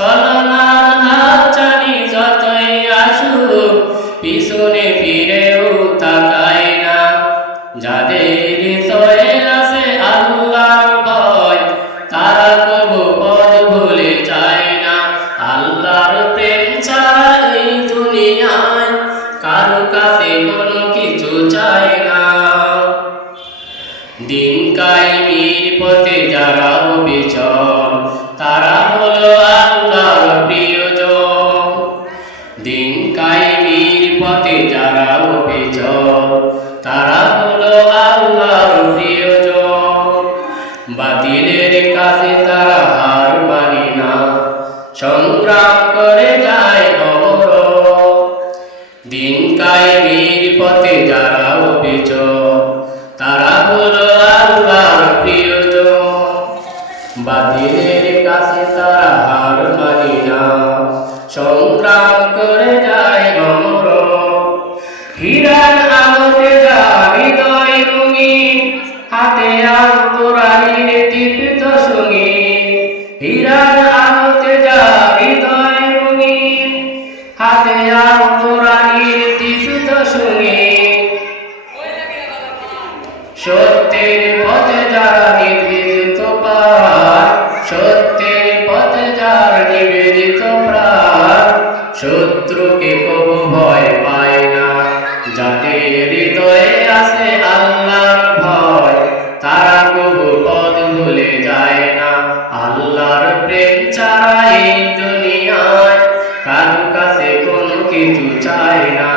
চলনার হাত চানি যতই আসুক, পিছনে ফিরেও তাকায় না। যাদের হৃদয়ে আছে আল্লাহর ভয়, তারা কবু পদ ভুলে যায় না। আল্লাহর প্রেম ছাড়া এই দুনিয়ায় কারও কাছে কোনো কিছু চায় না। দিন কায়েমের পথে যারা বিচল, তারা বাতিলের তারা হার মানি না। সংগ্রাম করে যায় অমর। দিন কায়েমের হাতে আর কোরআনের রঙিন, হাতে আর সত্যের পথে যারা নিবেদিত প্রাণ সত্যের পথে যারা নিবেদিত প্রাণ শত্রুকে কবু ভয় পায় না। যাদের হৃদয়ে আছে আল্লাহর প্রেম দুনিয়ায় কারও কাছে কোনো কিছু চাই না।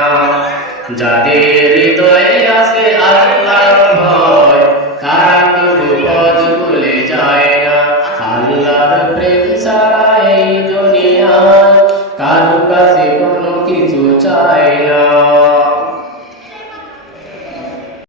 যাদের হৃদয়ে আছে আল্লাহর ভয়, তারা তবু পদ ভুলে যায় না। আল্লাহর প্রেম ছাড়া দুনিয়ায় কারও কাছে কোনো কিছু চাই না।